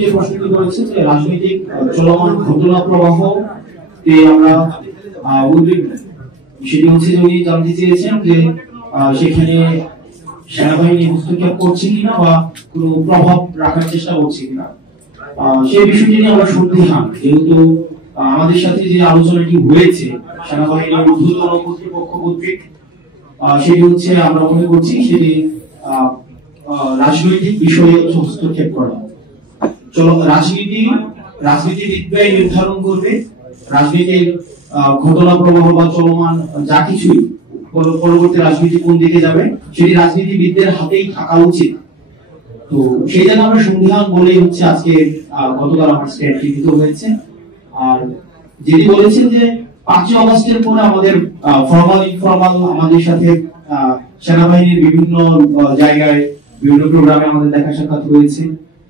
যে প্রশ্নটি করেছে যে রাজনৈতিক চলমান ঘটনা প্রবাহ আমরা উদ্বিগ্ন, সেটি হচ্ছে যে উনি জানতে চেয়েছেন যে সেখানে সেনাবাহিনী হস্তক্ষেপ করছে কিনা বা কোনো প্রভাব রাখার চেষ্টা করছে কিনা। সেই বিষয়টি নিয়ে আমরা সন্দিহান, যেহেতু আমাদের সাথে যে আলোচনাটি হয়েছে সেনাবাহিনীর ঊর্ধ্বতন কর্তৃপক্ষ কর্তৃক, সেটি হচ্ছে আমরা মনে করছি সেটি রাজনৈতিক বিষয়ে হস্তক্ষেপ করা। চলো রাজনীতিবিদরাই নির্ধারণ করবে রাজনীতির ঘটনা প্রবাহ বা চলমান যা কিছুই পরবর্তী রাজনীতি কোন দিকে যাবে সেটি রাজনীতিবিদদের হাতেই থাকা উচিত। তো সেই জন্য আমরা সন্ধিহান বলেই হচ্ছে আজকে গতকাল আমার স্ট্যান্ডটি দিতে হয়েছে। আর যেটি বলেছেন যে 5 আগস্টের পরে আমাদের ফর্মাল ইনফর্মাল আমাদের সাথে সেনাবাহিনীর বিভিন্ন জায়গায় বিভিন্ন প্রোগ্রামে আমাদের দেখা সাক্ষাৎ হয়েছে।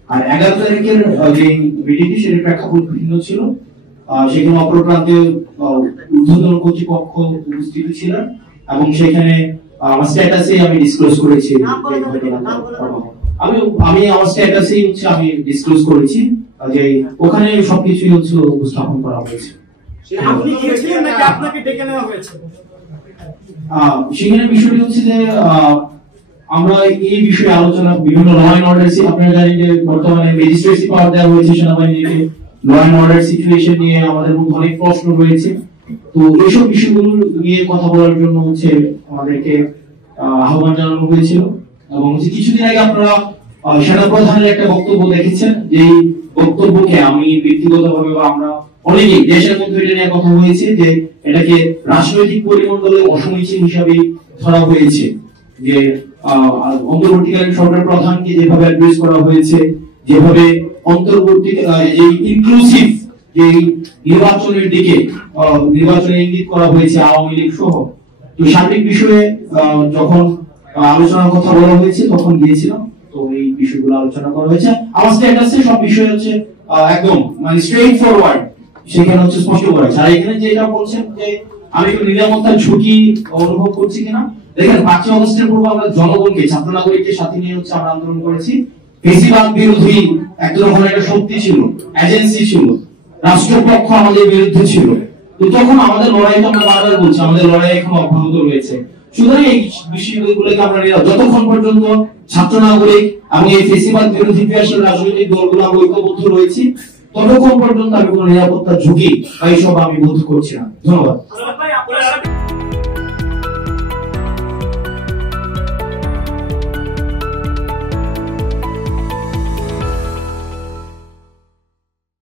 আর 11 তারিখের যে মিটিংটি সেটার প্রেক্ষাপট ভিন্ন ছিল, সেখানে অপর প্রান্তে ঊর্ধ্বতন কর্তৃপক্ষ উপস্থিত ছিলেন এবং সেখানে আমার স্ট্যাটাসে আমি ডিসক্লোজ করেছি, আমি আমার স্ট্যাটাসেই হচ্ছে আমি ডিসক্লোজ করেছি যে ওখানে সবকিছুই হচ্ছে উপস্থাপন করা হয়েছে। আপনি গিয়েছিলেন নাকি আপনাকে ডেকে নেওয়া হয়েছে? সেখানে বিষয়টি হচ্ছে যে আমরা এই বিষয়ে আলোচনা বিভিন্ন ল এন্ড অর্ডার, আপনারা জানেন যে বর্তমানে ম্যাজিস্ট্রেসি পাওয়ার দেওয়া হয়েছে সেনাবাহিনীকে, ল এন্ড অর্ডার সিচুয়েশন নিয়ে আমাদের মধ্যে অনেক প্রশ্ন রয়েছে। তো এইসব বিষয়গুলো নিয়ে কথা বলার জন্য হচ্ছে আমাদেরকে আহ্বান জানানো হয়েছিল। এবং হচ্ছে কিছুদিন আগে আপনারা সেনাপ্রধানের একটা বক্তব্য দেখেছেন, যে বক্তব্যকে আমি ব্যক্তিগতভাবে বা আমরা অনেকেই দেশের মধ্যে এটা নিয়ে কথা হয়েছে যে এটাকে রাজনৈতিক পরিমণ্ডলে অসমীচীন হিসাবে ধরা হয়েছে। যে অন্তর্বর্তীকালীন সরকার প্রধানকে যেভাবে অ্যাড্রেস করা হয়েছে, যেভাবে অন্তর্বর্তী এই ইনক্লুসিভ যে নির্বাচনের দিকে নির্বাচনে ইঙ্গিত করা হয়েছে আওয়ামী লীগ সহ, তো সার্বিক বিষয়ে যখন আলোচনার কথা বলা হয়েছে তখন গিয়েছিলাম। তো এই বিষয়গুলো আলোচনা করা হয়েছে। আমার স্ট্যাটাসে সব বিষয় হচ্ছে একদম মানে স্ট্রেইট ফরওয়ার্ড, সেখানে হচ্ছে স্পষ্ট করা হয়েছে। আর এখানে যেটা বলছেন যে আমি একটু নিরাপত্তার ঝুঁকি অনুভব করছি কিনা, দেখেন 5 আগস্টের পূর্বে আমরা জনগণকে, ছাত্র নাগরিককে সাথে নিয়ে হচ্ছে আমরা আন্দোলন করেছি। ফেসিবাদ বিরোধী এক ধরনের একটা শক্তি ছিল, এজেন্সি ছিল, রাষ্ট্রপক্ষ আমাদের বিরুদ্ধে ছিল। তো তখন আমাদের লড়াইটা আমরা বারবার বলছি, আমাদের লড়াই এখন অব্যাহত রয়েছে। সুতরাং এই বিষয়গুলোকে আমরা যতক্ষণ পর্যন্ত ছাত্র নাগরিক এবং এই ফেসিবাদ বিরোধী রাজনৈতিক দলগুলো আমরা ঐক্যবদ্ধ রয়েছি, ততক্ষণ পর্যন্ত আমি কোনো নিরাপত্তার ঝুঁকি বা এইসব আমি বোধ করছি না। ধন্যবাদ।